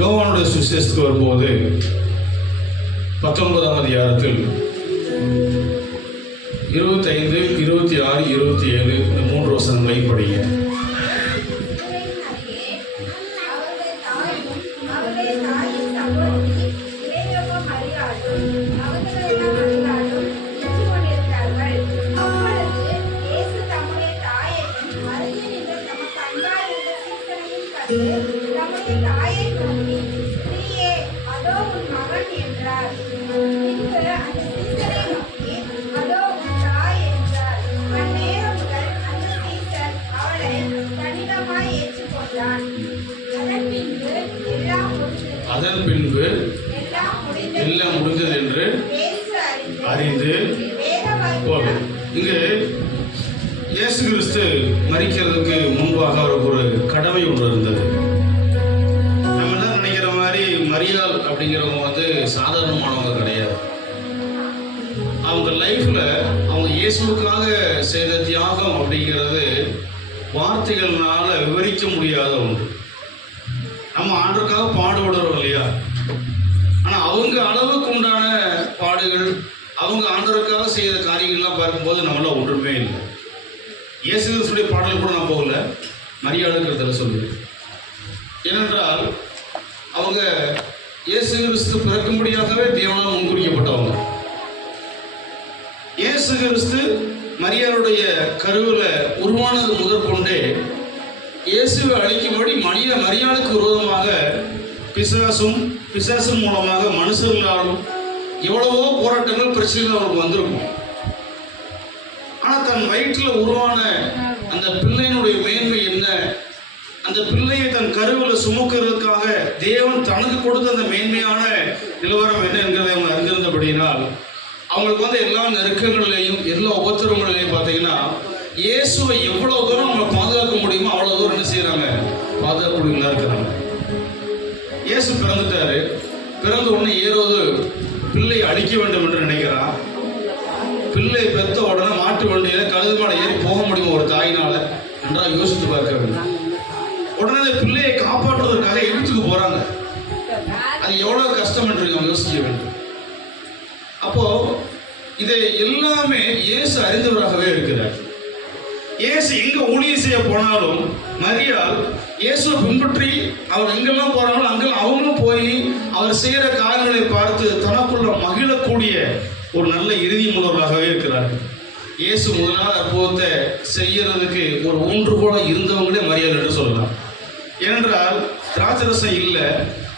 யோவானுடைய சுவிசேஷத்துக்கு வரும்போது 19ஆம் அதிகாரத்தில் 25, 26, 27 இந்த 3 வசனங்களை படிங்க. அதன் பின்பு எல்லாம் முடிந்தது என்று அறிந்து போகும். இங்கு இயேசு கிறிஸ்து மரிக்கிறதுக்கு முன்பாக அவருக்கு ஒரு கடமை ஒன்று இருந்தது. நம்ம என்ன நினைக்கிற மாதிரி மரியாள் அப்படிங்கிறவங்க சாதாரணமானவங்க கிடையாது. அவங்க லைஃப்ல அவங்க இயேசுக்காக செய்த தியாகம் அப்படிங்கிறது வார்த்தைகள்னால விவரிக்க முடியாத ஒன்று. நம்ம ஆண்டுக்காக பாடுபடுறோம் இல்லையா, ஆனா அவங்க அளவுக்கு உண்டான பாடுகள், அவங்க ஆண்டவருக்காக செய்த காரியங்கள்லாம் பார்க்கும்போது நம்மளாம் ஒன்றுமே இல்லை. இயேசு கிறிஸ்துடைய பாடல் கூட நான் போகல, மரியாளுங்கிறதுல சொல்லுவேன். ஏனென்றால் அவங்க இயேசு கிறிஸ்து பிறக்கும்படியாகவே தேவனால் முன்குறிக்கப்பட்டவங்க. இயேசு கிறிஸ்து மரியாளுடைய கருவில் உருவானது முதற்கொண்டே இயேசுவை அழிக்கும்படி மரியாளுக்கு விரோதமாக பிசாசும் மூலமாக மனுஷர்களாலும் எவ்வளவோ போராட்டங்கள் பிரச்சனைகள் அவருக்கு வந்திருக்கும். ஆனா தன் வயிற்றில் உருவான அந்த பிள்ளையினுடைய மேன்மை என்ன, அந்த பிள்ளையை தன் கருவில் சுமக்கிறதுக்காக தேவன் தனக்கு கொடுத்த அந்த மேன்மையான நிலவரம் என்ன என்கிறதை அவங்க அறிந்திருந்தபடியினால் அவங்களுக்கு எல்லா நெருக்கங்களிலையும் எல்லா உபத்திரங்களிலையும் பார்த்தீங்கன்னா இயேசுவை எவ்வளவு தூரம் அவங்க பாதுகாக்க முடியுமோ அவ்வளவு தூரம் என்ன செய்யறாங்க, பாதுகாக்கக்கூடியவங்களா இருக்கிறாங்க. இயேசு பிறந்துட்டாரு. பிறந்த உடனே ஏரோது பிள்ளை அழிக்க வேண்டும் என்று நினைக்கிறான். பிள்ளை பெத்த உடனே மாட்டு வண்டியில கழுது மாட ஏறி போக முடியுமா ஒரு தாயினால? நன்றாக யோசித்து பார்க்க வேண்டும். உடனே அந்த பிள்ளையை காப்பாற்றுவதற்காக எகிப்துக்கு போறாங்க. அது எவ்வளவு கஷ்டம் என்று அவங்க யோசிக்க வேண்டும். அப்போ இதை எல்லாமே இயேசு அறிந்தவராகவே இருக்கிறார். இயேசு எங்க ஊழியம் செய்ய போனாலும் மரியாள் இயேசுவை பின்பற்றி அவர் எங்கெல்லாம் போறாங்களோ அங்கெல்லாம் அவங்களும் போய் அவர் செய்யற காரியங்களை பார்த்து தனக்குள்ள மகிழக்கூடிய ஒரு நல்ல இறுதி முன்னோர்களாகவே இருக்கிறார்கள். இயேசு முதலாவது அற்புதத்தை செய்யறதுக்கு ஒரு ஊன்றுகோல இருந்தவங்களே மரியாள் என்று சொல்லலாம். ஏனென்றால் திராட்சரசம் இல்லை,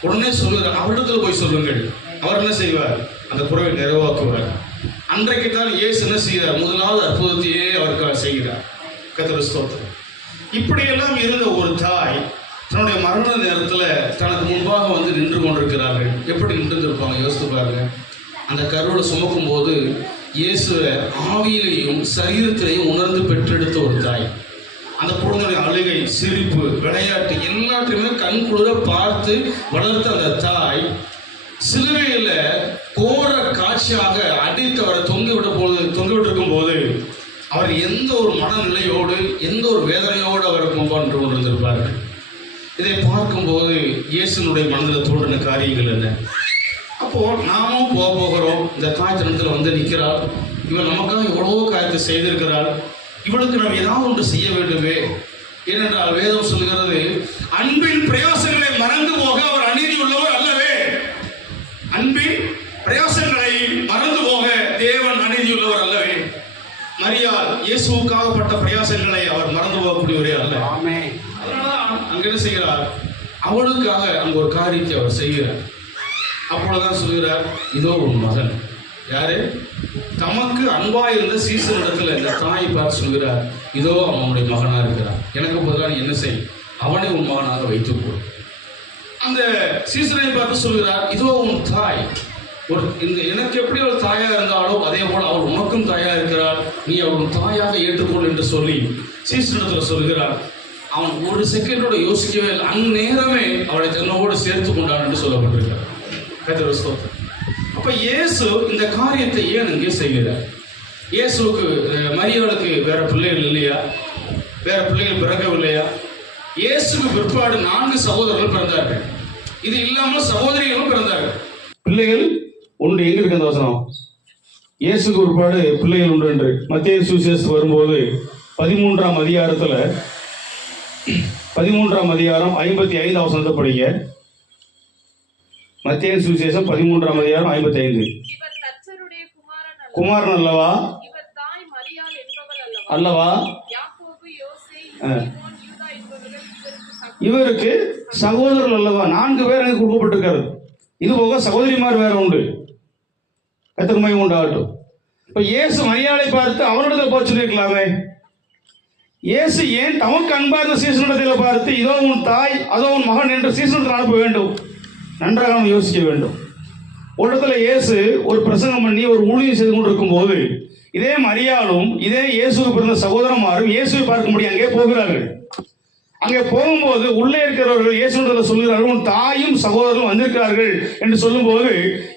உடனே சொல்லுகிறார், அவரிடத்துல போய் சொல்லுங்கள். அவர் என்ன செய்வார், அந்த குறைவை நிறைவாக்குவார். அன்றைக்கு தான் இயேசு என்ன செய்கிறார், முதலாவது அற்புதத்தையே அவருக்காக செய்கிறார். கர்த்தருக்கு ஸ்தோத்திரம். இப்படியெல்லாம் இருந்த ஒரு தாய் தன்னுடைய மரண நேரத்தில் தனக்கு முன்பாக நின்று கொண்டிருக்கிறார்கள். எப்படி நின்றுருப்பாங்க யோசித்து பாருங்க. அந்த கருவை சுமக்கும் போது இயேசுவை ஆவியிலையும் சரீரத்திலையும் உணர்ந்து பெற்றெடுத்த ஒரு தாய். அந்த குழந்தையுடைய அழுகை, சிரிப்பு, விளையாட்டு எல்லாத்தையுமே கண் குளிர பார்த்து வளர்த்த அந்த தாய் சிலுவையில கோர காட்சியாக அடித்து அவரை தொங்கிவிட்டிருக்கும் போது அவர் எந்த ஒரு மனநிலையோடு எந்த ஒரு வேதனையோடு அவர் கொண்டு கொண்டிருந்திருப்பார்கள். இதை பார்க்கும்போது இயேசுனுடைய மனதில் தோன்றின காரியங்கள் என்ன? அப்போ நாமும் போகிறோம். இந்த தாய் தனத்தில் நிற்கிறாள். இவள் நமக்காக எவ்வளவோ காரியத்தை செய்திருக்கிறாள். இவளுக்கு நாம் ஏதாவது ஒன்று செய்ய வேண்டுமே. ஏனென்றால் வேதம் சொல்லுகிறது, அன்பின் பிரயாசங்களை மறந்து போக அவர் அநீதி உள்ளவர் அல்லவே. அன்பின் பிரயாசங்களை மறந்து போக தேவன் அநீதி உள்ளவர் அல்லவே. மரியாள் இயேசுவுக்காகப்பட்ட பிரயாசங்களை அவர் மறந்து போகக்கூடியவரே அல்ல. அதனாலதான் அங்க என்ன செய்கிறார், அவளுக்காக அங்க ஒரு காரியத்தை அவர் செய்கிறார். அப்பொழுதுதான் சொல்கிறார், இதோ உன் மகன். யாரு? தமக்கு அன்பா இருந்த சீசனிடத்துல இந்த தாயை பார்த்து சொல்கிறார், இதோ அவனுடைய மகனா இருக்கிறார். எனக்கு பதிலாக என்ன செய், அவனை உன் மகனாக வைத்துக்கோ. அந்த சீசனை பார்த்து சொல்கிறார், இதோ உன் தாய். எனக்கு எப்படி அவள் தாயா இருந்தாலோ அதே போல அவள் உனக்கும் தாயா இருக்கிறாள், நீ அவள் தாயாக ஏற்றுக்கொள் என்று சொல்லி சீசனிடத்துல சொல்கிறார். அவன் ஒரு செகண்டோட யோசிக்கவே இல்லை, அந்நேரமே அவளை தன்னோடு சேர்த்து கொண்டான் என்று சொல்லப்பட்டிருக்கிறார். கர்த்தருக்கு ஸ்தோத்திரம். அப்ப இயேசு இந்த காரியத்தை ஏன் இங்கே செய்கிறார்? இயேசுக்கு மரியாளுக்கு வேற பிள்ளைகள் இல்லையா? வேற பிள்ளைகள் பிறக்கவில்லையா? இயேசுக்கு பிற்பாடு 4 சகோதரர்கள் பிறந்தார்கள். இது இல்லாமல் சகோதரிகளும் பிறந்தார்கள். பிள்ளைகள் உண்டு. எங்க இருக்கு அந்த வசனம்? இயேசுக்கு ஒருபாடு பிள்ளைகள் உண்டு என்று மத்தேயு சுவிசேஷத்துக்கு வரும்போது 13ஆம் அதிகாரத்துல 13ஆம் அதிகாரம் 55 வசனத்தை படிங்க. மத்தேயு சுவிசேஷம் 13ஆம் அதிகாரம் 55. குமாரன் அல்லவா? அல்லவா? இவருக்கு சகோதரர்கள் அல்லவா? 4 பேர் எனக்கு கொடுக்கப்பட்டிருக்காரு. இது போக சகோதரிமார் வேற உண்டு. கர்த்தருக்கு மகிமை உண்டாகட்டும். இப்ப இயேசு மரியாதை பார்த்து அவனிடத்தில் போய் சொல்லியிருக்கலாமே. இயேசு ஏன் தமக்கு அன்பார்ந்த சீசனிடத்தில் பார்த்து இதோ உன் தாய் அதோ உன் மகன் என்று சீசனிடத்தில் அனுப்ப வேண்டும்? நன்றாக நாம் யோசிக்க வேண்டும். ஒரு இடத்துல இயேசு ஒரு பிரசங்கம் பண்ணி ஒரு ஊழியம் செய்து கொண்டிருக்கும் போது இதே மரியாளும் இதே இயேசுக்கு பிறந்த சகோதரமாரும் இயேசுவை பார்க்கும்படி அங்கே போகிறார்கள். அங்கே போகும்போது உள்ளே இருக்கிறவர்கள் இயேசுவிடத்தில் சொல்கிறார்கள், உன் தாயும் சகோதரரும் வந்திருக்கிறார்கள் என்று சொல்லும் போது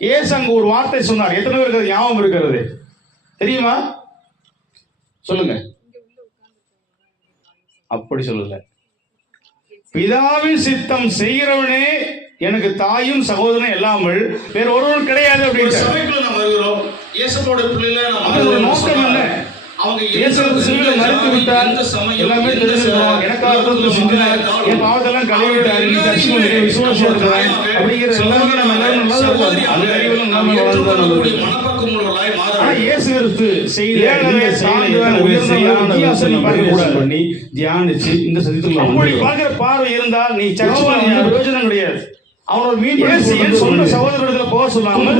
இயேசு அங்கு ஒரு வார்த்தை சொன்னார். எத்தனை பேருக்கு அது ஞாபகம் இருக்கிறது? தெரியுமா? சொல்லுங்க. அப்படி சொல்லல. பிதாவின் சித்தம் செய்கிறவனே எனக்கு தாயும் சகோதரனும் இல்லாமல் வேற ஒருவரும் கிடையாது அப்படின்னு சபைக்குள்ள நம்ம வருகிறோம். இயேசுவோட பிள்ளைல நம்ம நோக்கம் என்ன? அவங்க இயேசுவுக்கு சிலுவையை மறித்து விட்டார். எல்லாமே தெரிஞ்சிருக்கோம். எனக்காக சிந்தினார், என் பாவத்தெல்லாம் கழுவிட்டார், நீ தரிசனம் விசுவாசம் இருக்கிறாய் அப்படிங்கிற எல்லாமே நம்ம எல்லாரும் நல்லா இருக்கும். அந்த அறிவுல நாம வாழ்ந்தோம். மனப்பக்கம் உள்ளவர்களாய் மாறணும். ஆனா இயேசு கிறிஸ்து செய்த பண்ணி தியானிச்சு இந்த சத்தியத்துக்குள்ள அப்படி பார்க்கிற பார்வை இருந்தால் நீ சர்ச்சுக்கு பிரயோஜனம் கிடையாது. அவனோட சொந்த சகோதரத்துல போக சொல்லாம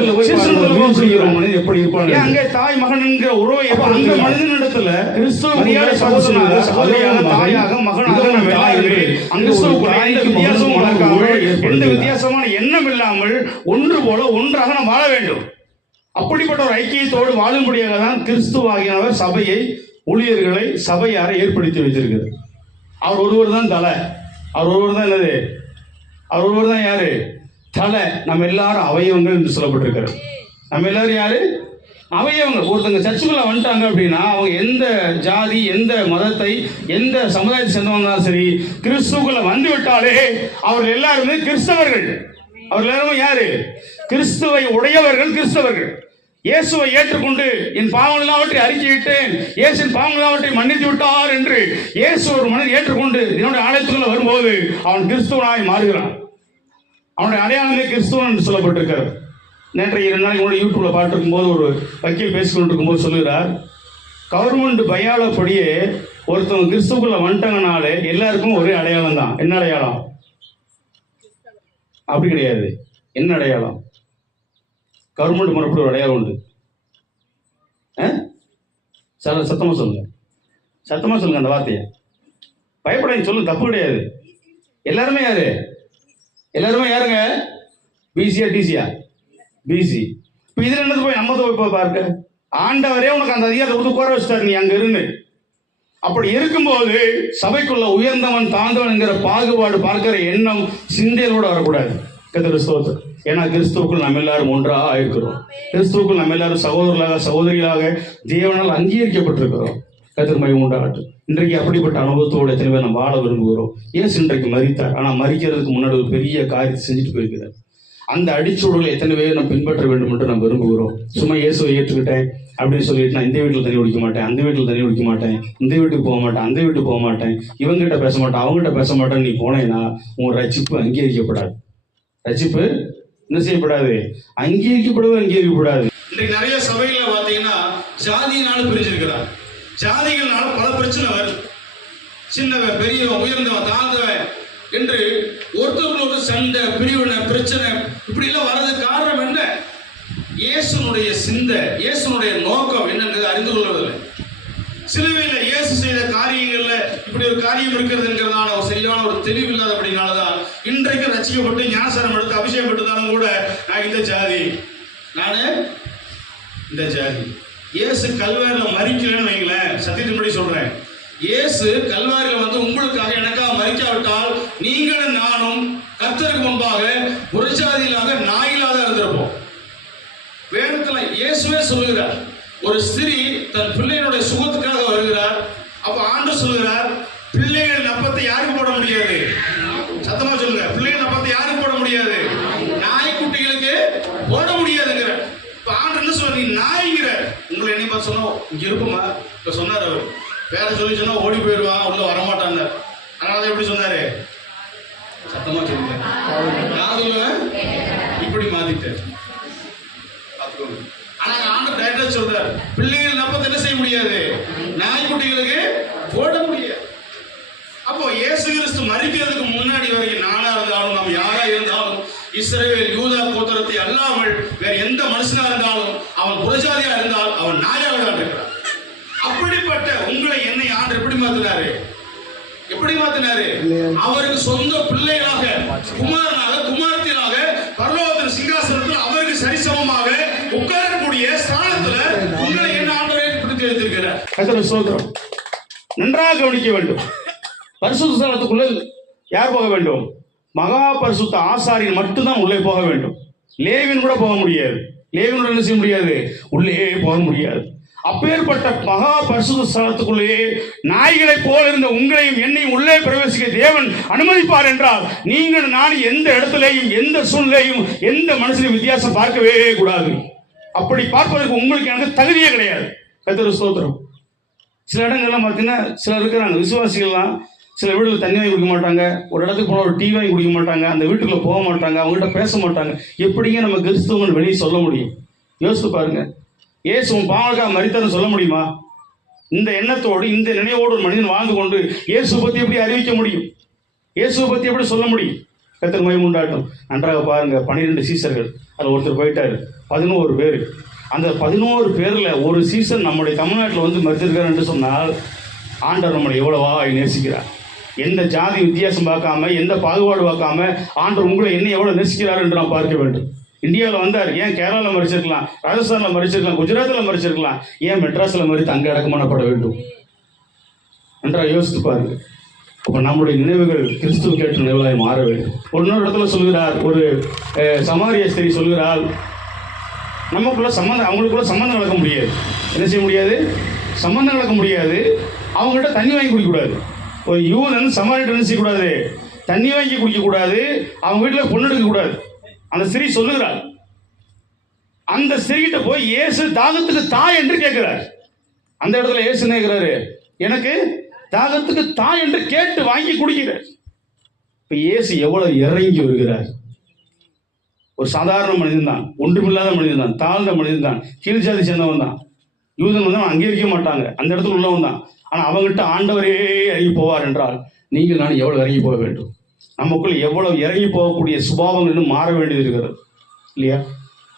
எப்படி இருப்பாங்க? அங்கே தாய் மகன் என்கிற உறவை அந்த மனிதனிடத்துல கிறிஸ்துவ சகோதரனாக சகோதரியாக தாயாக மகனாக நம்ம எல்லாருமே எந்த வித்தியாசமான எண்ணம் இல்லாமல் ஒன்று போல ஒன்றாக நாம் வாழ வேண்டும். அப்படிப்பட்ட ஒரு ஐக்கியத்தோடு வாழும்படியாக தான் கிறிஸ்துவாகியவர் சபையை ஊழியர்களை சபையாரை ஏற்படுத்தி வைத்திருக்கிறது. அவர் ஒருவர் தான் தலை. அவர் ஒருவர் தான் என்னது? அவர் ஒருவர் தான் யாரு? தலை. நம்ம எல்லாரும் அவயவங்கள் என்று சொல்லப்பட்டிருக்கிறது. நம்ம எல்லாரும் யாரு? அவயவங்கள். ஒருத்தங்க சர்ச்சுக்குள்ள வந்துட்டாங்க அப்படின்னா அவங்க எந்த ஜாதி எந்த மதத்தை எந்த சமுதாயத்தை சேர்ந்தவங்க சரி கிறிஸ்துக்குள்ள வந்து விட்டாலே அவர்கள் எல்லாருமே கிறிஸ்தவர்கள். அவர்கள் எல்லாரும் யாரு? கிறிஸ்துவை உடையவர்கள், கிறிஸ்தவர்கள். இயேசுவை ஏற்றுக்கொண்டு என் பாவங்கள் எல்லாவற்றை அறிக்கையிட்டேன், இயேசுவின் பாவங்கள் எல்லாவற்றை மன்னித்து விட்டார் என்று இயேசு ஒரு மனிதன் ஏற்றுக்கொண்டு என்னுடைய ஆலயத்துக்குள்ள வரும்போது அவன் கிறிஸ்துவனாய் மாறுகிறான். அவனுடைய அடையாளமே கிறிஸ்துவன் என்று சொல்லப்பட்டிருக்கிறார். நேற்று 2 நாளைக்கு முன்னாடி யூடியூப்ல பார்த்துருக்கும் போது ஒரு வக்கீல் பேசிக்கொண்டு இருக்கும்போது சொல்லுகிறார், கவர்மெண்ட் பயாலப்படியே ஒருத்தவங்க கிறிஸ்துக்குள்ள வந்துட்டாங்கனாலே எல்லாருக்கும் ஒரே அடையாளம் தான். என்ன அடையாளம்? அப்படி கிடையாது. என்ன அடையாளம்? கவர்மெண்ட் முறைப்படி ஒரு அடையாளம் உண்டு. சத்தமா சொல்லுங்க, சத்தமா சொல்லுங்க அந்த வார்த்தையை. பயப்படாதீங்க, சொல்லுங்க, தப்பு கிடையாது. எல்லாருமே யாரு? எல்லாருமே யாருங்க? பிசியா டிசியா? பிசி. இப்ப இதுல என்னது போய் நம்ம போய் பார்க்க? ஆண்டவரே உனக்கு அந்த அதிகாரத்தை கொடுத்து கோர வச்சுட்டாரு, நீ அங்க இருந்து. அப்படி இருக்கும்போது சபைக்குள்ள உயர்ந்தவன் தாழ்ந்தவன் என்கிற பாகுபாடு பார்க்கிற எண்ணம் சிந்தையோடு வரக்கூடாது. கிறிஸ்துவ ஏன்னா கிறிஸ்துவுக்குள் நம்ம எல்லாரும் ஒன்றாக இருக்கிறோம். கிறிஸ்துவுக்குள் நம்ம எல்லாரும் சகோதரர்களாக சகோதரிகளாக தேவனால் அங்கீகரிக்கப்பட்டிருக்கிறோம். கர்த்தருக்கு மகிமை உண்டாகட்டும். இன்றைக்கு அப்படிப்பட்ட அனுபவத்தோடு எத்தனை பேர் நம்ம வாழ விரும்புகிறோம். இயேசு இன்றைக்கு மரித்தார். ஆனால் மரிக்கிறதுக்கு முன்னாடி ஒரு பெரிய காரியத்தை செஞ்சுட்டு போயிருக்கிறார். அந்த அடிச்சூடுகளை எத்தனை பேர் நம்ம பின்பற்ற வேண்டும் என்று நம்ம விரும்புகிறோம். சும்மா இயேசுவை ஏற்றுக்கிட்டேன் அப்படின்னு சொல்லிட்டு நான் இந்த வீட்டில் தண்ணி குடிக்க மாட்டேன், அந்த வீட்டில் தண்ணி குடிக்க மாட்டேன், இந்த வீட்டுக்கு போக மாட்டேன், அந்த வீட்டுக்கு போக மாட்டேன், இவங்ககிட்ட பேச மாட்டேன், அவங்ககிட்ட பேச மாட்டேன்னு நீ போனேன்னா உன் ரட்சிப்பு அங்கீகரிக்கப்படாது. ரட்சிப்பு என்ன செய்யப்படாது? அங்கீகரிக்கப்படாது. இன்றைக்கு நிறைய சபைகளை பார்த்தீங்கன்னா ஜாதியினால பிரிஞ்சிருக்கிறார். ஜாதிகள்னால பல பிரச்சனை வருது. சின்னவன் பெரியவன் உயர்ந்தவன் தாழ்ந்தவன் என்று ஒருத்தருக்கு சண்டை பிரிவினை பிரச்சனை இப்படி எல்லாம் வர்றதுக்கு காரணம் என்ன? இயேசுனுடைய சிந்தை, இயேசுனுடைய நோக்கம் என்னங்கிறது அறிந்து கொள்வதில்லை. சிலுவையில் இயேசு செய்த காரியங்கள்ல இப்படி ஒரு காரியம் இருக்கிறது என்கிறதான ஒரு சரியான ஒரு தெளிவு இல்லாத அப்படின்னாலதான் இன்றைக்கு ரசிக்கப்பட்டு ஞானசாரம் எடுத்து அபிஷேகம் பெற்றுதாலும் கூட நான் இந்த ஜாதி, நானு இந்த ஜாதி. இயேசு கல்வாரில மரிக்கலன்னு வைங்களேன், சத்தியத்தின்படி சொல்றேன். இயேசு கல்வாரில வந்து உங்களுக்காக எனக்காக மரிக்காவிட்டால் நீங்களும் நானும் கர்த்தருக்கு முன்பாக ஒரு ஜாதியிலாக நாயிலாக இருந்திருப்போம். வேதத்துல இயேசுவே சொல்லுகிறார், ஒரு ஸ்திரீ தன் பிள்ளையினுடைய சுகத்துக்காக வருகிறார். அப்ப ஆண்டவர் சொல்லுகிறார், பிள்ளைகள் அப்பத்தை யாருக்கு போட முடியாது? சத்தமா சொல்லுங்க, பிள்ளைகள் அப்பத்தை யாருக்கு போட முடியாது? நான் சொன்னோம் இங்க இருக்குமா இப்ப சொன்னார் அவர் பேரை சொல்லி சொன்னா ஓடி போயிடுவான் உள்ள வரமாட்டான். அதனால எப்படி சொன்னாரு? சத்தமா சொல்லுங்க. நான் சொல்லுவேன் இப்படி மாத்திட்டேன். ஆனா ஆண்டவர் டைரக்டா சொல்றாரு, பிள்ளைகள் நம்ம என்ன செய்ய முடியாது, நாய்க்குட்டிகளுக்கு போட முடியாது. அப்போ இயேசு கிறிஸ்து மரிக்கிறதுக்கு முன்னாடி வரைக்கும் நானா இருந்தாலும் நம்ம யாரா இருந்தாலும் இஸ்ரவேல் யூதா கோத்திரத்தை அல்லாமல் வேற எந்த மனுஷனா இருந்தாலும் அவன் புறஜாதியா இருந்தால் அவன் நாயாக தான் இருக்கிறான். அப்படிப்பட்ட உங்களை என்னை ஆண்டவர் எப்படி மாத்தினாரு? எப்படி மாத்தினாரு? அவருக்கு சொந்த பிள்ளைகளாக, குமாரனாக, குமாரத்தினாக பரலோகத்தின் சிங்காசனத்தில் அவருக்கு சரிசமமாக உட்காரக்கூடிய ஸ்தானத்துல உங்களை என்ன ஆண்டவர் ஏற்படுத்தி வைத்திருக்கிறார். கர்த்தருக்கு ஸ்தோத்திரம். நன்றாக கவனிக்க வேண்டும். பரிசுத்த ஸ்தலத்துக்குள்ள யார் போக வேண்டும்? மகா பரிசுத்த ஆசாரியன் மட்டும்தான் உள்ளே போக வேண்டும். லேவியன் கூட போக முடியாது. லேவியன் கூட என்ன செய்ய முடியாது? உள்ளே போக முடியாது. அப்பேற்பட்ட மகா பரிசுத்த ஸ்தலத்துக்குள்ளே நாய்களை போல இருந்த உங்களையும் என்னையும் உள்ளே பிரவேசிக்க தேவன் அனுமதிப்பார் என்றால் நீங்கள் நான் எந்த இடத்திலேயும் எந்த சூழ்நிலையும் எந்த மனுஷனையும் வித்தியாசம் பார்க்கவே கூடாது. அப்படி பார்ப்பதற்கு உங்களுக்கு எனக்கு தகுதியே கிடையாது. கர்த்தருக்கு ஸ்தோத்திரம். சில இடங்கள்லாம் பார்த்தீங்கன்னா சிலர் இருக்கிறாங்க, விசுவாசிகள்லாம் சில வீடுகளில் தண்ணி வாங்கி குடிக்க மாட்டாங்க, ஒரு இடத்துக்கு போனால் ஒரு டீ வாங்கி குடிக்க மாட்டாங்க, அந்த வீட்டுக்குள்ள போக மாட்டாங்க, அவங்ககிட்ட பேச மாட்டாங்க. எப்படிங்க நம்ம கிறிஸ்துவன் வெளியே சொல்ல முடியும்? யோசித்து பாருங்க. இயேசு உன் பாவங்களுக்காக மரித்தார்னு சொல்ல முடியுமா? இந்த எண்ணத்தோடு இந்த நினைவோடு ஒரு மனிதன் வாழ்ந்து கொண்டு இயேசுவை பற்றி எப்படி அறிவிக்க முடியும்? இயேசுவை பற்றி எப்படி சொல்ல முடியும்? கர்த்தர் மகிமை உண்டாகட்டும். நன்றாக பாருங்க, 12 சீசர்கள், அதில் ஒருத்தர் போயிட்டாரு, 11 பேர். அந்த 11 பேர்ல ஒரு சீசன் நம்முடைய தமிழ்நாட்டில் வந்து மரித்திருக்கிறார் என்று சொன்னால் ஆண்டவர் நம்மளை எவ்வளவா நேசிக்கிறார். எந்த ஜாதி வித்தியாசம் பார்க்காம, எந்த பாகுபாடு பார்க்காம ஆண்டவர் உங்களை என்ன எவ்வளவு நேசிக்கிறார் என்று நாம் பார்க்க வேண்டும். இந்தியாவில் வந்தார், ஏன் கேரளாவில் மறிச்சிருக்கலாம், ராஜஸ்தானில் மறிச்சிருக்கலாம், குஜராத்தில் மறிச்சிருக்கலாம், ஏன் மெட்ராஸில் மறித்து அங்கே அடக்கமானப்பட வேண்டும்? நன்றாக யோசித்து பாருங்க. அப்போ நம்முடைய நினைவுகள் கிறிஸ்துவுக்கு ஏற்ற நினைவுகளாய் மாற வேண்டும். இன்னொரு இடத்துல சொல்கிறார், ஒரு சமாரிய ஸ்திரீ சொல்கிறார், நமக்குள்ள சம்பந்தம், அவங்களுக்குள்ள சம்பந்தம் நடக்க முடியாது. என்ன செய்ய முடியாது? சம்பந்தம் நடக்க முடியாது. அவங்ககிட்ட தண்ணி வாங்கி குடிக்கக்கூடாது. ஒரு யூதன் சமாரியன் என்ன செய்யக்கூடாது? தண்ணி வாங்கி குடிக்கக்கூடாது. அவங்க வீட்டில் பொண்ணு எடுக்கக்கூடாது. அந்த ஸ்திரீ சொல்லுகிறார். அந்த ஸ்திரீகிட்ட போய் இயேசு தாகத்துக்கு தாய் என்று கேட்கிறார். அந்த இடத்துல இயேசு கேட்கிறாரு, எனக்கு தாகத்துக்கு தாய் என்று கேட்டு வாங்கி குடிக்கிறார். இப்ப இயேசு எவ்வளவு இறங்கி வருகிறார். ஒரு சாதாரண மனிதன் தான், ஒன்றுமில்லாத மனிதன் தான், தாழ்ந்த மனிதன் தான், கீழ் ஜாதி சேர்ந்தவன் தான். யூதன் வந்து அவன் அங்கீகரிக்க மாட்டாங்க, அந்த இடத்துல உள்ளவன் தான். ஆனா அவங்ககிட்ட ஆண்டவரே இறங்கி போவார் என்றால் நீங்கள் நான் எவ்வளவு இறங்கி போக வேண்டும்? நமக்குள்ள எவ்வளவு இறங்கி போகக்கூடிய சுபாவங்கள் இன்னும் மாற வேண்டியது இருக்கிறது இல்லையா?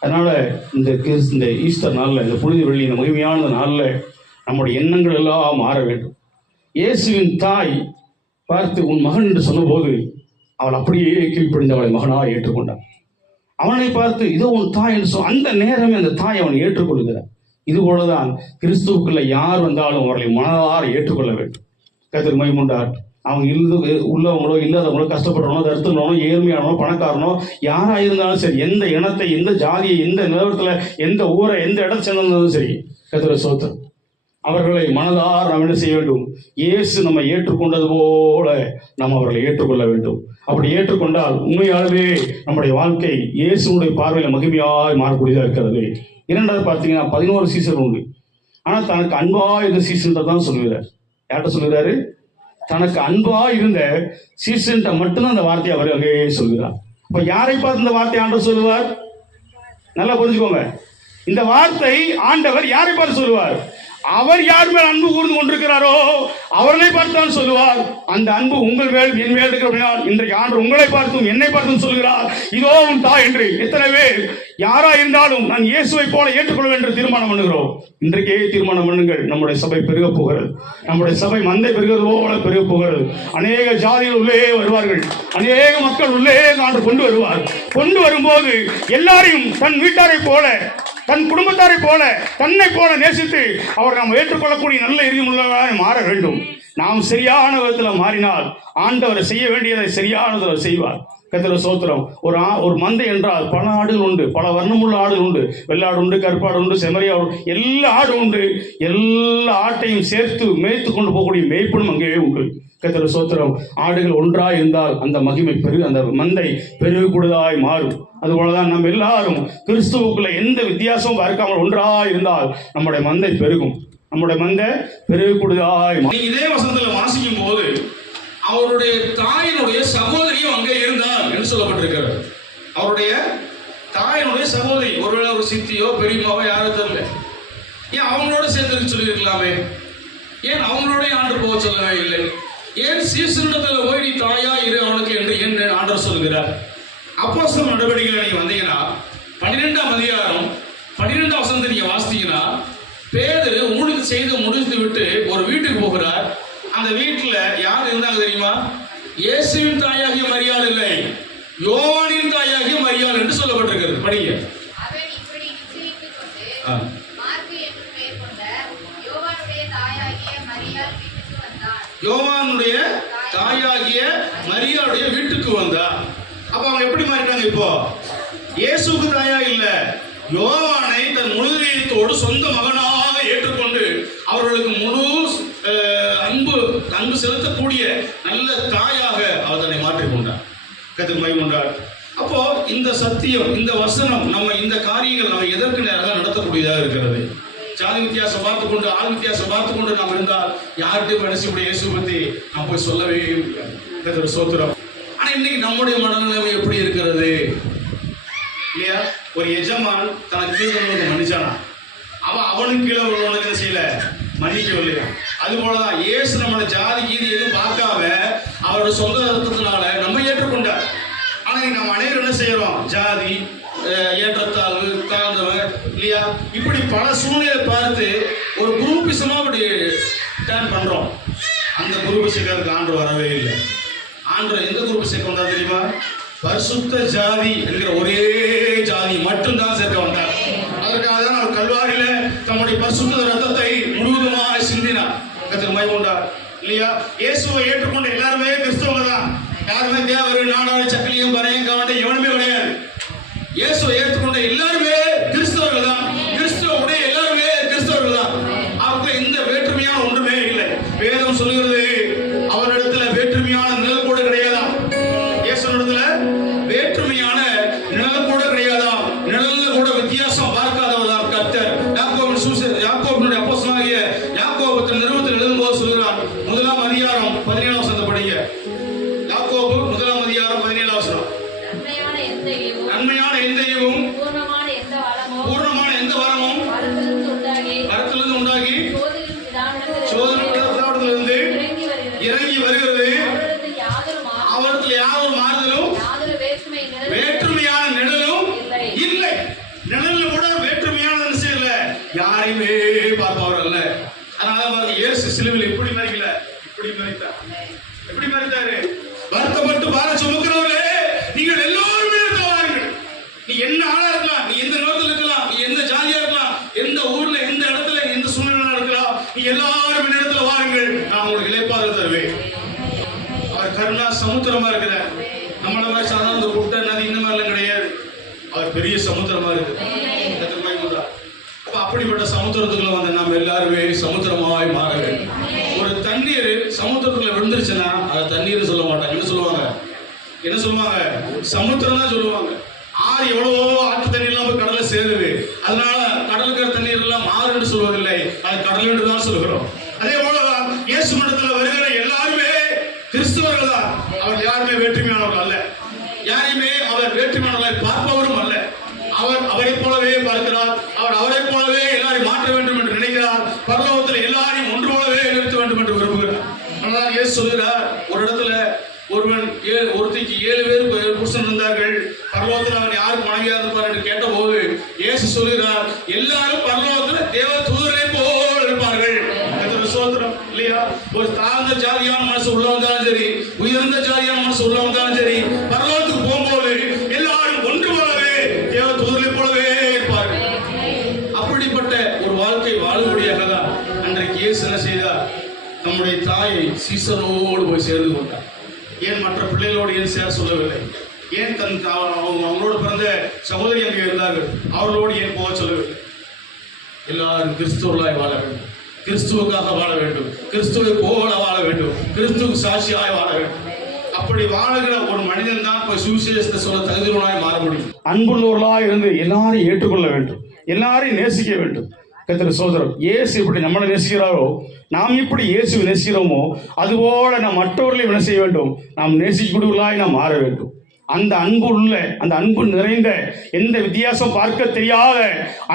அதனால இந்த ஈஸ்டர் நாளில், இந்த புனித வெள்ளி, இந்த மகிமையான நாளில் நம்முடைய எண்ணங்கள் எல்லாம் மாற வேண்டும். இயேசுவின் தாய் பார்த்து உன் மகன் என்று சொன்னபோது அவள் அப்படியே கீழ்ப்படிந்து அவளை மகனாக ஏற்றுக்கொண்டான். அவனை பார்த்து இதோ உன் தாய் என்று சொன்ன அந்த நேரமே அந்த தாய் அவனை ஏற்றுக்கொள்கிறார். இது போலதான் கிறிஸ்துவுக்குள்ள யார் வந்தாலும் அவர்களை மனதார ஏற்றுக்கொள்ள வேண்டும். கர்த்தர் மகிமை உண்டாகட்டும். அவங்க உள்ளவங்களோ இல்லாதவங்களோ, கஷ்டப்படுறவனோ, தருத்தனோ, ஏழ்மையானோ, பணக்காரனோ, யாரா இருந்தாலும் சரி, எந்த இனத்தை, எந்த ஜாதியை, எந்த நிலவரத்துல, எந்த ஊரை, எந்த இடத்தை சேர்ந்தாலும் சரி, கர்த்தர் ஸ்தோத்திரம், அவர்களை மனதார நாம் என்ன செய்ய வேண்டும்? இயேசு நம்ம ஏற்றுக்கொண்டது போல நாம் அவர்களை ஏற்றுக்கொள்ள வேண்டும். அப்படி ஏற்றுக்கொண்டால் உண்மையாகவே நம்முடைய வாழ்க்கை இயேசுடைய பார்வையில் மகிமையாய் மாறக்கூடியதாக இருக்கிறது. இரண்டாவது பார்த்தீங்கன்னா 11 சீசன் உண்டு. ஆனால் தனக்கு அன்பா இருந்த சீசன் தான் சொல்லுகிறார். யார்கிட்ட சொல்லுகிறாரு? தனக்கு அன்பா இருந்த சீசன் மட்டும்தான் அந்த வார்த்தையை அவர் அங்கே சொல்கிறார். அப்ப யாரை பார்த்து இந்த வார்த்தை ஆண்டவர் சொல்லுவார்? நல்லா புரிஞ்சுக்கோங்க. இந்த வார்த்தை ஆண்டவர் யாரை பார்த்து சொல்லுவார்? அவர் யார் மேல் அன்பு கூர்ந்து கொண்டிருக்கிறாரோ அவர்களை பார்த்தான் சொல்லுவார். அந்த அன்பு உங்கள் மேல் என் மேல் இருக்கிறபடியால் இன்றைக்கு ஆண்டவர் உங்களை பார்த்தும் என்னை பார்த்தும் சொல்கிறார், இதோ உன் தாய் என்று. எத்தனை பேர் யாரா இருந்தாலும் நான் இயேசுவை போல ஏற்றுக்கொள்ள என்று தீர்மானம் பண்ணுகிறோம்? இன்றைக்கே தீர்மானம் பண்ணுங்கள். நம்முடைய சபை பெருக போகிறது. நம்முடைய சபை மந்தை பெருகிறது போல பெருக போகிறது. அநேக ஜாதிகள் உள்ளே வருவார்கள். அநேக மக்கள் உள்ளே ஆண்டு கொண்டு வருவார். கொண்டு வரும்போது எல்லாரையும் தன் வீட்டாரை போல, தன் குடும்பத்தாரை போல, தன்னை போல நேசித்து அவர் நாம் ஏற்றுக்கொள்ளக்கூடிய நல்ல இறுதியுள்ளவராக மாற வேண்டும். நாம் சரியான விதத்தில் மாறினால் ஆண்டவர் செய்ய வேண்டியதை சரியானதில் செய்வார். கர்த்தர் ஸ்தோத்திரம். ஒரு மந்தை என்றால் பல ஆடுகள் உண்டு, பல வர்ணமுள்ள ஆடுகள் உண்டு. வெள்ளாடு உண்டு, கருப்பாடு உண்டு, செம்மறியா உண்டு, எல்லா ஆடு உண்டு. எல்லா ஆட்டையும் சேர்த்து மேய்த்து கொண்டு போகக்கூடிய மேய்ப்பனும் அங்கே உண்டு. கர்த்தர் ஸ்தோத்திரம். ஆடுகள் ஒன்றாய் இருந்தால் அந்த மகிமை அந்த மந்தை பெருகக்கூடியதாய் மாறும். அதுபோலதான் நம்ம எல்லாரும் கிறிஸ்துவுக்குள்ள எந்த வித்தியாசமும் பார்க்காமல் ஒன்றாய் இருந்தால் நம்முடைய மந்தை பெருகும். நம்முடைய மந்தை பெருகக்கூடியதாய். நீங்க இதே வசனத்துல வாசிக்கும் போது அவருடைய தாயினுடைய சகோதரியும் அங்கே இருந்தார் என்று சொல்லப்பட்டிருக்கிறது. அவருடைய தாயினுடைய சகோதரி, ஒருவேளை ஒரு சித்தியோ பெரியமாவோ யாரும் தெரியல, ஏன் அவங்களோட சேர்ந்து சொல்லியிருக்கலாமே? ஏன் அவங்களோட ஆண்டு போக சொல்லவே இல்லை? ஏன் சீசனிடத்தில் போய் நீ தாயா இரு அவனுக்கு என்று ஏன் ஆண்டவர் சொல்கிறார்? அப்போஸ்தலர் நடவடிக்கைகள் நீங்க வந்தீங்கன்னா 12ஆம் அதிகாரம் 12ஆம் வசனத்தை நீங்க வாசித்தீங்கன்னா, பேதுரு ஊழியத்தை செய்து முடித்து விட்டு ஒரு வீட்டுக்கு போகிறார். அந்த வீட்டுல யார் இருந்தாங்க தெரியுமா? இயேசுவின் தாயாகிய மரியாள் இல்லை, யோவானின் தாயாகிய மரியாள் என்று சொல்லப்பட்டிருக்கிறது. படிங்க. யோவானுடைய தாயாகிய மரியாளுடைய வீட்டுக்கு வந்தார். அப்ப அவங்க எப்படி மாறிட்டாங்க? இப்போ இயேசுக்கு தாயா இல்ல, யோவானை தன் முழுதயத்தோடு சொந்த மகனாக ஏற்றுக்கொண்டு அவர்களுக்கு முழு அன்பு செலுத்தக்கூடிய நல்ல தாயாக அவர் தன்னை மாற்றிக்கொண்டார். கர்த்தர் மகிமை கொண்டார். அப்போ இந்த சத்தியம், இந்த வசனம், நம்ம இந்த காரியங்கள் நம்ம எதற்கு நேராக நடத்தக்கூடியதாக இருக்கிறது? ஜாதி வித்தியாசம் பார்த்துக்கொண்டு, ஆள் வித்தியாசம் பார்த்துக்கொண்டு நாம் இருந்தால் யார்கிட்டையும் மனசுடைய இயேசு பத்தி நாம் போய் சொல்லவே கர்த்தர் ஸ்தோத்திரம். ஆனா இன்னைக்கு நம்முடைய மனநிலைமை எப்படி இருக்கிறது இல்லையா? ஒரு எஜமான் தனக்கு கீழே உள்ளவனுக்கு மன்னிச்சானா, அவனுக்கு கீழே உள்ளவனுக்கு செய்யல, மன்னிக்கவில்லையா? அது போலதான் இயேசு நம்மளோட ஜாதி கீதி எதுவும் பார்க்காம அவரோட சொந்த அர்த்தத்தினால நம்ம ஏற்றுக்கொண்டார். ஆனா நம்ம அனைவரும் என்ன செய்யறோம்? ஜாதி, ஏற்றத்தாழ்வு, தாழ்ந்தவன் இல்லையா, இப்படி பல சூழ்நிலை பார்த்து ஒரு குரூப்பிசமா அப்படி டேர்ன் பண்றோம். அந்த குரூப் சேர்க்கறதுக்கு ஆண்டு வரவே இல்லை. ஆண்டு எந்த குரூப் சேர்க்க வந்தா தெரியுமா? பரிசுத்த ஜாதி என்கிற ஒரே ஜாதி மட்டும்தான் சேர்க்க வந்தார். அதற்காக தான் அவர் கல்வாரியில தம்முடைய பரிசுத்த ரத்தத்தை முழுவதுமாய் சிந்தினார். கர்த்தர் மகிமை கொண்டார் இல்லையா? இயேசுவை ஏற்றுக்கொண்ட எல்லாருமே கிறிஸ்தவங்க தான். யாருமே தேவர், நாடாளு, சக்கிலியும், பறையும், கவண்டை எவனுமே கிடையாது. இயேசுவை ஏற்றுக்கொண்ட எல்லாருமே கிறிஸ்தவர்கள் தான். கிறிஸ்தவருடைய எல்லாருமே கிறிஸ்தவர்கள் தான். அவருக்கு எந்த வேற்றுமையான ஒன்றுமே இல்லை. வேதம் சொல்லுகிறது அவரிடத்துல வேற்றுமையான நிழல் கூட கிடையாதாம். இயேசுவிடத்துல வேற்றுமையான நிழல் கூட கிடையாதாம். நிழல்ல கூட வித்தியாசம் பார்க்காதவர்தான் கர்த்தர். யாக்கோபினுடைய அப்போஸ்தலனாகிய யாக்கோபு தன் நிருபத்தில் எழுதும்போது சொல்கிறார், 1ஆம் அதிகாரம் 17ஆம் வசனத்தை படிங்க. யாக்கோபு 1ஆம் அதிகாரம் 17ஆம் வசனம். நன்மையான எந்த ஈவும் பூர்ணமான எந்த வரமும் கருத்திலிருந்து உண்டாகி சோதனையிலிருந்து இறங்கி வருகிறது. அவரிடத்தில் யாரும் மாறுதலும் வேற்றுமையான நிழலும் இல்லை. நிழல்ல கூட வேற்றுமையான இல்லை, யாரையுமே பார்ப்பவர் அல்ல. அதனால இயேசு சிலுவையில் எப்படி மறிக்கல, இப்படி மறித்தார். எப்படி மறித்தாரு? வருத்தப்பட்டு பார சுமக்கிறவர்களே, நீங்கள் எல்லோருமே வாருங்கள். நீ என்ன ஆளா இருக்கலாம், நீ எந்த நேரத்தில் இருக்கலாம், நீ எந்த ஜாதியா இருக்கலாம், எந்த ஊர்ல, எந்த இடத்துல, எந்த சூழ்நிலை இருக்கலாம், நீ எல்லாரும் நேரத்தில் வாருங்கள், நான் உங்களுக்கு இளைப்பாறுதல் தருவேன். அவர் கருணா சமுத்திரமா இருக்கிறார். நம்மள மாதிரி சாதாரண குட்டை நதி இந்த மாதிரிலாம் கிடையாது. அவர் பெரிய சமுத்திரமா இருக்கு. அப்ப அப்படிப்பட்ட சமுத்திரத்துக்குள்ள வந்து நம்ம எல்லாருமே சமுத்திரமாய் மாற வேண்டும். ஒரு தண்ணீர் சமுத்திரத்துல விழுந்துருச்சுன்னா அதை தண்ணீர் சொல்ல மாட்டாங்க. என்ன சொல்லுவாங்க? என்ன சொல்லுவாங்க? சமுத்திரம் தான் சொல்லுவாங்க. ஆறு எவ்வளவோ ஆற்று தண்ணீர் எல்லாம் போய் கடல்ல சேருது. அதனால கடலுக்கு தண்ணீர் எல்லாம் ஆறு என்று சொல்வதில்லை, அது கடல் என்று தான் சொல்கிறோம். அதே போலதான் இயேசு மடத்துல வருகிற எல்லாருமே கிறிஸ்தவர்கள் தான். அவர் யாருமே வேற்றுமையானவர்கள் அல்ல. யாரையுமே அவர் வேற்றுமையானவர்களை பார்ப்பவரும் அல்ல. அவர் அவரை போலவே பார்க்கிறார். அவர் அவரை போலவே எல்லாரையும் மாற்ற வேண்டும் என்று நினைக்கிறார். பரலோகத்தில் எல்லாரையும் ஒன்று போலவே நிறுத்த வேண்டும் என்று விரும்புகிறார். அதனால் இயேசு சொல்கிறார், ஒரு இடத்துல ஒருத்திக்கு 7 பேர் புருஷன் இருந்தார்கள். பரலோகத்தில் அவன் யாருக்கு மனைவியா இருப்பார் என்று கேட்ட போது இயேசு சொல்கிறார், எல்லாரும் பரலோகத்தில் தேவ தூதரை போல் இருப்பார்கள். சோத்திரம் இல்லையா? ஒரு தாழ்ந்த ஜாதியான மனசு உள்ளவந்தாலும் சரி, உயர்ந்த ஜாதியான மனசு உள்ளவந்தாலும் சரி, பரலோகத்துக்கு போகும்போது எல்லாரும் ஒன்று போலவே தேவ தூதரை போலவே இருப்பார்கள். அப்படிப்பட்ட ஒரு வாழ்க்கை வாழும்படியாக தான் அன்றைக்கு இயேசு என்ன செய்தார்? நம்முடைய தாயை சீசனோடு போய் சேர்ந்து கொண்டார். ஏன் மற்ற பிள்ளைகளோடு ஏன் சேர சொல்லவில்லை? ஏன் அவங்களோடு பிறந்த சகோதரி அங்கே இருந்தார்கள், அவர்களோடு ஏன் போக சொல்லவில்லை? எல்லாரும் கிறிஸ்துவர்களாய் வாழ வேண்டும், கிறிஸ்துவுக்காக வாழ வேண்டும், கிறிஸ்துவை போல வாழ வேண்டும், கிறிஸ்துவுக்கு சாட்சியாய் வாழ வேண்டும். அப்படி வாழுகிற ஒரு மனிதன் தான் போய் சுவிசேஷத்தை சொல்ல தகுதியுள்ளவனாய் மாற முடியும். அன்புள்ளவர்களாக இருந்து எல்லாரையும் ஏற்றுக்கொள்ள வேண்டும், எல்லாரையும் நேசிக்க வேண்டும். கர்த்தர் சோதரம், இயேசு இப்படி நம்மளை நேசிக்கிறாரோ, நாம் இப்படி இயேசுவை நேசிக்கிறோமோ, அதுபோல நாம் மற்றவர்களையும் என்ன செய்ய வேண்டும்? நாம் நேசிக்கக்கூடியவர்களாய் நாம் மாற வேண்டும். அந்த அன்பு உள்ள, அந்த அன்பு நிறைந்த, எந்த வித்தியாசம் பார்க்க தெரியாத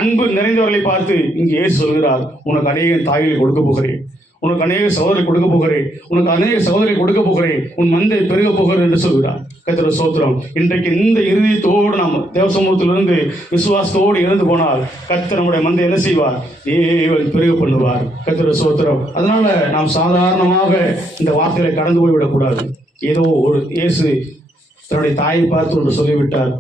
அன்பு நிறைந்தவர்களை பார்த்து இங்கே இயேசு சொல்கிறார், உனக்கு அநேக தாய்களை கொடுக்க போகிறேன், உனக்கு அநேக சகோதரி கொடுக்க போகிறேன், உனக்கு அநேக சகோதரி கொடுக்க போகிறேன், உன் மந்தை பெருக போகிறேன் என்று சொல்கிறார். கர்த்தர் ஸ்தோத்திரம். இன்றைக்கு இந்த இறுதியத்தோடு நாம் தேவ சமூகத்திலிருந்து விசுவாசத்தோடு இருந்து போனால் கர்த்தர் நம்முடைய மந்தை என்ன செய்வார்? தேவன் பெருக பண்ணுவார். கர்த்தர் ஸ்தோத்திரம். அதனால நாம் சாதாரணமாக இந்த வார்த்தைகளை கடந்து போய்விடக்கூடாது. ஏதோ ஒரு இயேசு தன்னுடைய தாயை பார்த்து ஒன்று சொல்லிவிட்டார்,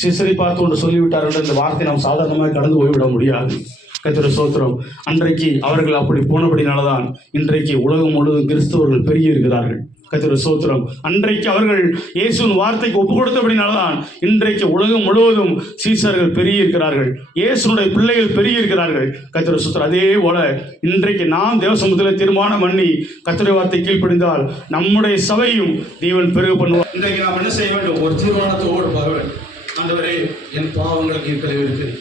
சிசரை பார்த்து ஒன்று சொல்லிவிட்டார் என்ற இந்த வார்த்தை நாம் சாதாரணமாக கடந்து போய்விட முடியாது. கர்த்தர் ஸ்தோத்திரம். அன்றைக்கு அவர்கள் அப்படி போனபடினால்தான் இன்றைக்கு உலகம் முழுவதும் கிறிஸ்தவர்கள் பெருகி இருக்கிறார்கள். கர்த்தர் ஸ்தோத்திரம். அன்றைக்கு அவர்கள் இயேசுவின் வார்த்தைக்கு ஒப்பு கொடுத்தபடினால்தான் இன்றைக்கு உலகம் முழுவதும் சீசர்கள் பெருகி இருக்கிறார்கள், இயேசுனுடைய பிள்ளைகள் பெருகி இருக்கிறார்கள். கர்த்தர் ஸ்தோத்திரம். அதே போல இன்றைக்கு நாம் தேவ சமூகத்தில் தீர்மானம் பண்ணி கர்த்தருடைய வார்த்தை கீழ்ப்படிந்தால் நம்முடைய சபையும் தேவன் பெருக பண்ணுவார். இன்றைக்கு நாம் என்ன செய்ய வேண்டும்? ஒரு தீர்மானத்தோடு போக வேண்டும். ஆண்டவரே, என் பாவங்களுக்கு கழுவி இருக்கிறேன்,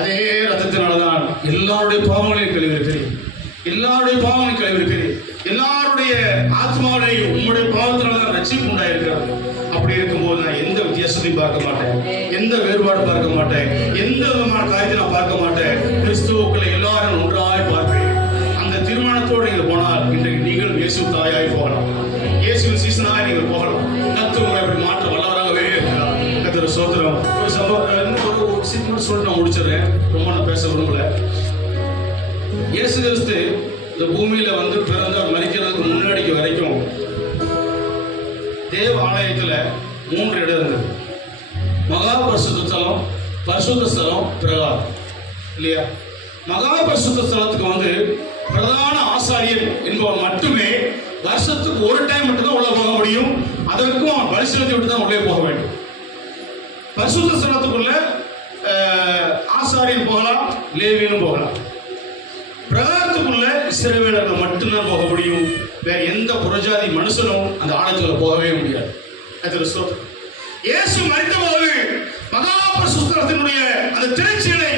அதே ரத்தத்தினால்தான் எல்லாருடைய பாவங்களையும் கழுவி இருக்கிறேன், எல்லாருடைய பாவங்களையும் கழுவி இருக்கிறேன், எல்லாருடைய ஆத்மாவிலையும் உங்களுடைய பாவத்தினால்தான் ரட்சிப்பு உண்டாயிருக்கிறது. அப்படி இருக்கும்போது நான் எந்த வித்தியாசத்தையும் பார்க்க மாட்டேன், எந்த வேறுபாடு பார்க்க மாட்டேன், எந்த விதமான காரியத்தை நான் பார்க்க மாட்டேன். கிறிஸ்துவுக்குள்ள எல்லாரும் ஒன்றாய் பார்ப்பேன். அந்த தீர்மானத்தோடு நீங்கள் போனால் இன்றைக்கு நீங்கள் இயேசு தாயாய் போகலாம், இயேசுவின் சீசனாய் நீங்கள் போகலாம். கர்த்தர் உங்களை அப்படி மாற்ற வல்லவராகவே இருக்கிறார். கர்த்தர் ஸ்தோத்திரம். ஒரு சம்பவம் ஒரு சின்ன சொல்லி நான் முடிச்சிடுறேன், ரொம்ப நான் பேச விரும்பல. இயேசு கிறிஸ்து இந்த பூமியில வந்து பிறந்த மரிக்கிறதுக்கு முன்னாடிக்கு வரைக்கும் தேவ ஆலயத்துல 3 இடம் இருந்தது. மகா பரிசுத்த ஸ்தலம், பரிசுத்த ஸ்தலம், பிரகாரம், இல்லையா? மகா பரிசுத்த ஸ்தலத்துக்கு வந்து பிரதான ஆசாரியர் என்பவர் மட்டுமே வருஷத்துக்கு ஒரு டைம் மட்டும்தான் உள்ள போக முடியும். அதற்கும் பரிசுத்தி விட்டு தான் உள்ளே போக வேண்டும். பரிசுத்த ஸ்தலத்துக்குள்ள ஆசாரியர் போகலாம், லேவியனும் போகலாம். பிரகாரத்துக்குள்ள இஸ்ரவேலர்கள் மட்டும்தான் போக முடியும். வேற எந்த புறஜாதி மனுஷனும் அந்த ஆலயத்துக்குள்ள போகவே முடியாது. இயேசு மரித்தபோது மகா பரிசுத்தத்தினுடைய அந்த திரைச்சீலை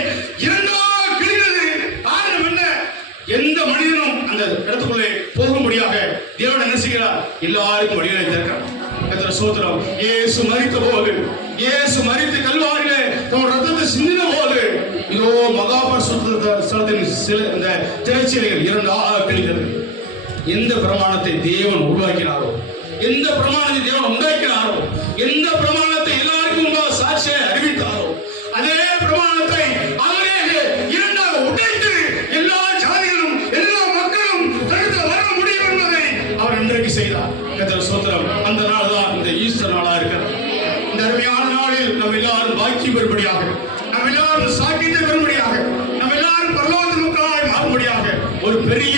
இரண்டாக கிழிந்தது. காரணம் என்ன? எந்த மனிதனும் அந்த இடத்துக்குள்ளே போகும்படியாக தேவன் என்ன செய்கிறார்? எல்லாருக்கும் வழிகளை திறக்கிறார். கர்த்தர் ஸ்தோத்திரம். இயேசு மரித்தபோது, இயேசு மரித்து கல்வாரிலே தன் ரத்தத்தை சிந்தின போது இதோ மகா பரிசுத்த ஸ்தலத்தின் இந்த திரைச்சீலைகள் இரண்டாக கிழிந்தது. எந்த பிரமாணத்தை தேவன் உருவாக்கினாரோ, எந்த பிரமாணத்தை தேவன் உண்டாக்கினாரோ, எந்த பிரமாணத்தை எல்லாருக்கும் முன்பாக சாட்சியை அறிவித்தாரோ, அதே பிரமாணத்தை அவரே இரண்டாக உடைத்து எல்லா ஜாதிகளும் எல்லா மக்களும் தடுத்து வர முடியும் என்பதை அவர் இன்றைக்கு செய்தார். கர்த்தர் ஸ்தோத்திரம். அந்த நாள் தான் இந்த ஈஸ்டர் நாளா இருக்கிறது. இந்த அருமையான நாளில் நம்ம எல்லாரும் பாக்கியம் பெறும்படியாக, நம்ம எல்லாரும் சாக்கியத்தை பெறும்படியாக, நம்ம எல்லாரும் பரலோகத்தின் மக்களாய் மாறும்படியாக ஒரு பெரிய